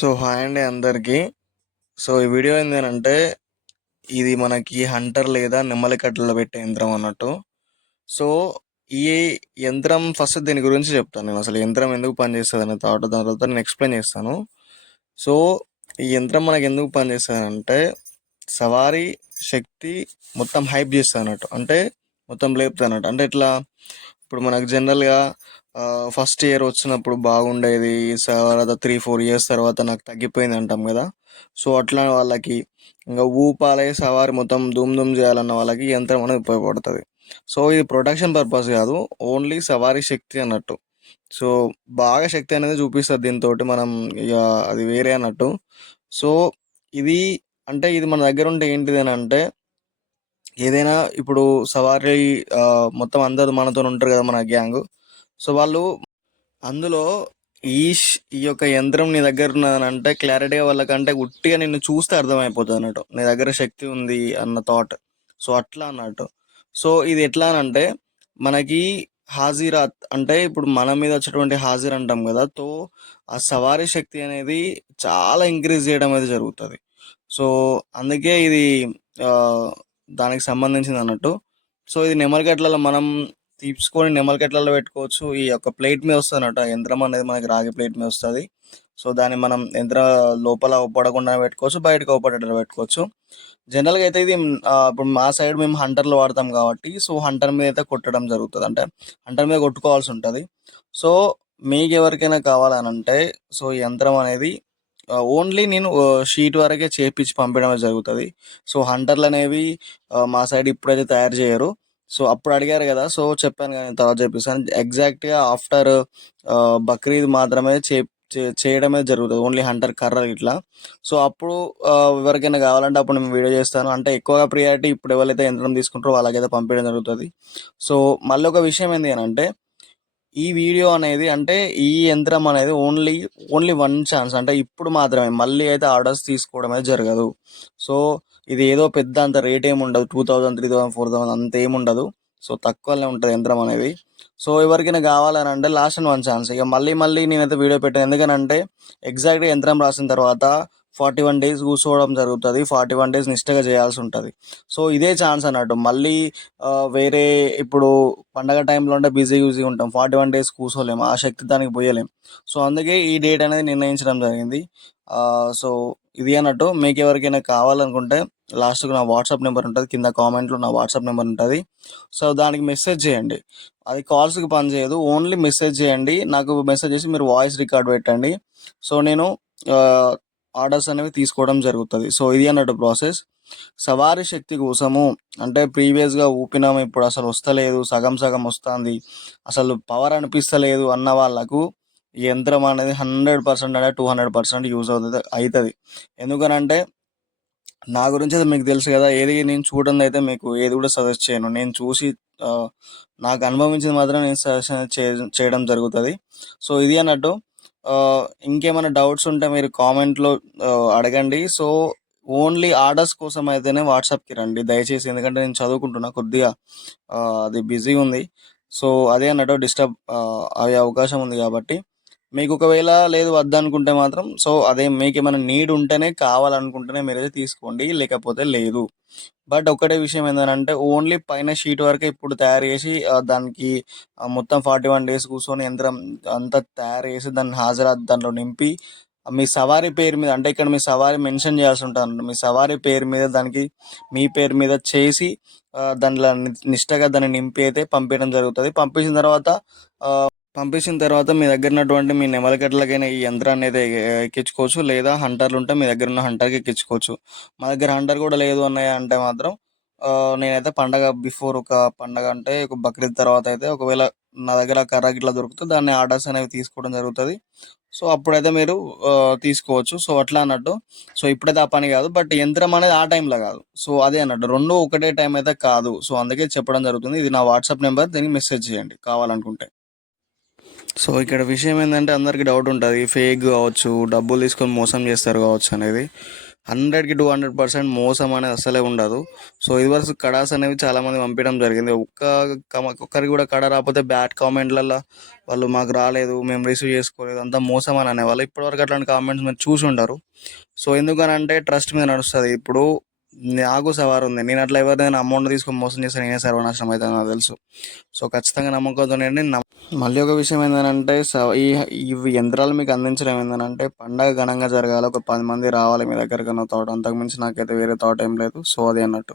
So hi అండి అందరికీ. So ఈ వీడియో ఏంటంటే ఇది మనకి హంటర్ లేదా నెమ్మలికట్టలో పెట్టే యంత్రం అన్నట్టు. సో ఈ యంత్రం ఫస్ట్ దీని గురించి చెప్తాను నేను. అసలు యంత్రం ఎందుకు పనిచేస్తుంది అనే తర్వాత దాని తర్వాత నేను ఎక్స్ప్లెయిన్ చేస్తాను. సో ఈ యంత్రం మనకి ఎందుకు పనిచేస్తుంది అంటే సవారీ శక్తి మొత్తం హైప్ చేస్తుంది అన్నట్టు. అంటే మొత్తం లేపుతుంది అన్నట్టు. అంటే ఇట్లా ఇప్పుడు మనకు జనరల్గా ఫస్ట్ ఇయర్ వచ్చినప్పుడు బాగుండేది తర్వాత త్రీ ఫోర్ ఇయర్స్ తర్వాత నాకు తగ్గిపోయింది అంటాం కదా. సో అట్లా వాళ్ళకి ఇంకా ఊపాలే సవారి మొత్తం దుమ్ దుమ్ చేయాలన్న వాళ్ళకి ఈ యంత్రం అనేది ఉపయోగపడుతుంది. సో ఇది ప్రొటెక్షన్ పర్పస్ కాదు ఓన్లీ సవారీ శక్తి అన్నట్టు. సో బాగా శక్తి అనేది చూపిస్తుంది దీంతో మనం ఇక అది వేరే అన్నట్టు. సో ఇది అంటే ఇది మన దగ్గర ఉంటే ఏంటిది అని అంటే ఏదైనా ఇప్పుడు సవారీ మొత్తం అందరూ మనతో ఉంటారు కదా మన గ్యాంగ్. సో వాళ్ళు అందులో ఈ ఈ యొక్క యంత్రం నీ దగ్గర ఉన్నదని అంటే క్లారిటీగా వాళ్ళకంటే ఉట్టిగా నిన్ను చూస్తే అర్థమైపోతుంది అన్నట్టు. నీ దగ్గర శక్తి ఉంది అన్న థాట్ సో అట్లా అన్నట్టు. సో ఇది ఎట్లా అని అంటే మనకి హాజీరాత్ అంటే ఇప్పుడు మన మీద వచ్చేటువంటి హాజీర్ అంటాం కదా తో ఆ సవారీ శక్తి అనేది చాలా ఇంక్రీజ్ చేయడం అనేది జరుగుతుంది. సో అందుకే ఇది దానికి సంబంధించింది అన్నట్టు. సో ఇది నెమలికట్లలో మనం తీసుకొని నెమలికట్లలో పెట్టుకోవచ్చు. ఈ యొక్క ప్లేట్ మీద వస్తుంది అన్నట్టు. ఆ యంత్రం అనేది మనకి రాగి ప్లేట్ మీద వస్తుంది. సో దాన్ని మనం యంత్ర లోపల ఒప్పడకుండా పెట్టుకోవచ్చు. బయటకు ఒప్పడేటట్టు పెట్టుకోవచ్చు. జనరల్గా అయితే ఇది ఇప్పుడు మా సైడ్ మేము హంటర్లో వాడతాం కాబట్టి సో హంటర్ మీద అయితే కొట్టడం జరుగుతుంది. అంటే హంటర్ మీద కొట్టుకోవాల్సి ఉంటుంది. సో మీకు ఎవరికైనా కావాలనంటే సో ఈ యంత్రం అనేది ఓన్లీ నేను షీట్ వరకే చేపించి పంపించడం జరుగుతుంది. సో హంటర్లు అనేవి మా సైడ్ ఇప్పుడైతే తయారు చేయరు. సో అప్పుడు అడిగారు కదా సో చెప్పాను కానీ తర్వాత చెప్పేసాను ఎగ్జాక్ట్గా ఆఫ్టర్ బక్రీద్ మాత్రమే చే చేయడమే జరుగుతుంది. ఓన్లీ హంటర్ కర్రలు ఇట్లా. సో అప్పుడు ఎవరికైనా కావాలంటే అప్పుడు నేను వీడియో చేస్తాను. అంటే ఎక్కువగా ప్రియారిటీ ఇప్పుడు ఎవరైతే యంత్రం తీసుకుంటారో వాళ్ళకైతే పంపించడం జరుగుతుంది. సో మళ్ళీ ఒక విషయం ఏంటి అని అంటే ఈ వీడియో అనేది అంటే ఈ యంత్రం అనేది ఓన్లీ ఓన్లీ వన్ ఛాన్స్ అంటే ఇప్పుడు మాత్రమే. మళ్ళీ అయితే ఆర్డర్స్ తీసుకోవడం అయితే జరగదు. సో ఇది ఏదో పెద్ద అంత రేట్ ఏమి ఉండదు. Two thousand three thousand four thousand అంత ఏమి ఉండదు. సో తక్కువనే ఉంటుంది యంత్రం అనేది. సో ఎవరికైనా కావాలని అంటే లాస్ట్ అండ్ వన్ ఛాన్స్ ఇక మళ్ళీ మళ్ళీ నేనైతే వీడియో పెట్టాను. ఎందుకనంటే ఎగ్జాక్ట్గా యంత్రం రాసిన తర్వాత ఫార్టీ వన్ డేస్ కూర్చోవడం జరుగుతుంది ఫార్టీ వన్ డేస్ నిష్టగా చేయాల్సి ఉంటుంది. సో ఇదే ఛాన్స్ అన్నట్టు. మళ్ళీ వేరే ఇప్పుడు పండగ టైంలో అంటే బిజీ బిజీ ఉంటాం. ఫార్టీ వన్ డేస్ కూర్చోలేము ఆ శక్తి దానికి పోయలేం. సో అందుకే ఈ డేట్ అనేది నిర్ణయించడం జరిగింది. సో ఇది అన్నట్టు. మీకు ఎవరికైనా కావాలనుకుంటే లాస్ట్కి నా వాట్సాప్ నెంబర్ ఉంటుంది. కింద కామెంట్లో నా వాట్సాప్ నెంబర్ ఉంటుంది. సో దానికి మెసేజ్ చేయండి. అది కాల్స్కి పని చేయదు ఓన్లీ మెసేజ్ చేయండి. నాకు మెసేజ్ చేసి మీరు వాయిస్ రికార్డ్ పెట్టండి. సో నేను ఆర్డర్స్ అనేవి తీసుకోవడం జరుగుతుంది. సో ఇది అన్నట్టు ప్రాసెస్. సవారీ శక్తి కోసము అంటే ప్రీవియస్గా ఊపినాం ఇప్పుడు అసలు వస్తలేదు సగం సగం వస్తుంది అసలు పవర్ అనిపిస్తలేదు అన్న వాళ్ళకు ఈ యంత్రం అనేది హండ్రెడ్ పర్సెంట్ అంటే టూ హండ్రెడ్ పర్సెంట్ యూజ్ అవుతుంది అవుతుంది ఎందుకనంటే నా గురించి అయితే మీకు తెలుసు కదా ఏది నేను చూడండి అయితే మీకు ఏది కూడా సజెస్ట్ చేయను. నేను చూసి నాకు అనుభవించింది మాత్రం నేను సజెషన్ చేయడం జరుగుతుంది. సో ఇది అన్నట్టు ఇంకేమైనా డౌట్స్ ఉంటే మీరు కామెంట్లో అడగండి. సో ఓన్లీ ఆర్డర్స్ కోసం అయితేనే వాట్సాప్కి రండి. దయచేసి ఎందుకంటే నేను చదువుకుంటున్నా కొద్దిగా అది బిజీ ఉంది. సో అదే అన్నట్టు డిస్టర్బ్ అయ్యే అవకాశం ఉంది కాబట్టి మీకు ఒకవేళ లేదు వద్దనుకుంటే మాత్రం సో అదే మీకు ఏమైనా నీడ్ ఉంటేనే కావాలనుకుంటేనే మీరైతే తీసుకోండి లేకపోతే లేదు. బట్ ఒకటే విషయం ఏంటంటే ఓన్లీ పైన షీట్ వరకే ఇప్పుడు తయారు చేసి దానికి మొత్తం ఫార్టీ వన్ డేస్ కూర్చొని యంత్రం అంతా తయారు చేసి దాన్ని హాజరా దాంట్లో నింపి మీ సవారీ పేరు మీద అంటే ఇక్కడ మీ సవారీ మెన్షన్ చేయాల్సి ఉంటుంది మీ సవారీ పేరు మీద దానికి మీ పేరు మీద చేసి దాంట్లో నిష్టగా దాన్ని నింపి అయితే పంపించడం జరుగుతుంది. పంపించిన తర్వాత పంపించిన తర్వాత మీ దగ్గర ఉన్నటువంటి మీ నెమలగడ్డలకైనా ఈ యంత్రాన్ని అయితే ఎక్కించుకోవచ్చు. లేదా హంటర్లు ఉంటే మీ దగ్గర ఉన్న హంటర్కి ఎక్కించుకోవచ్చు. మా దగ్గర హంటర్ కూడా లేదు అన్నయ్య అంటే మాత్రం నేనైతే పండగ బిఫోర్ ఒక పండగ అంటే ఒక బక్రీద్ తర్వాత అయితే ఒకవేళ నా దగ్గర కర్ర గిట్లా దొరికితే దాన్ని ఆర్డర్స్ అనేవి తీసుకోవడం జరుగుతుంది. సో అప్పుడైతే మీరు తీసుకోవచ్చు. సో అట్లా అన్నట్టు. సో ఇప్పుడైతే ఆ పని కాదు. బట్ యంత్రం అనేది ఆ టైంలో కాదు. సో అదే అన్నట్టు. రెండు ఒకటే టైం అయితే కాదు. సో అందుకే చెప్పడం జరుగుతుంది. ఇది నా వాట్సాప్ నెంబర్. దీనికి మెసేజ్ చేయండి. కావాలనుకుంటే. సో ఇక్కడ విషయం ఏంటంటే అందరికీ డౌట్ ఉంటుంది. ఫేక్ కావచ్చు డబ్బులు తీసుకొని మోసం చేస్తారు కావచ్చు అనేది. హండ్రెడ్కి టూ హండ్రెడ్ పర్సెంట్ మోసం అనేది అసలే ఉండదు. సో ఇదివరకు కడాస్ అనేవి చాలామంది పంపించడం జరిగింది. ఒక్క ఒక్కరికి కూడా కడ రాకపోతే బ్యాడ్ కామెంట్లలో వాళ్ళు మాకు రాలేదు మేము రిసీవ్ చేసుకోలేదు అంతా మోసం అని అనేవాళ్ళు. ఇప్పటివరకు అట్లాంటి కామెంట్స్ మీరు చూసి ఉంటారు. సో ఎందుకనంటే ట్రస్ట్ మీద నడుస్తుంది. ఇప్పుడు నాకు సవారు ఉంది. నేను అట్లా ఎవరిదైనా అమౌంట్ తీసుకొని మోసం చేస్తే నేనే సర్వనాశనం అయితే నాకు తెలుసు. సో ఖచ్చితంగా నమ్మకంతో నేను మళ్ళీ ఒక విషయం ఏంటంటే స- ఈ ఇవి యంత్రాలు మీకు అందించడం ఏంటంటే పండగ ఘనంగా జరగాలి. ఒక పది మంది రావాలి మీ దగ్గరకు అన్న థాట్ అంతకుమించి నాకైతే వేరే థాట్ ఏం లేదు. సో అది అన్నట్టు.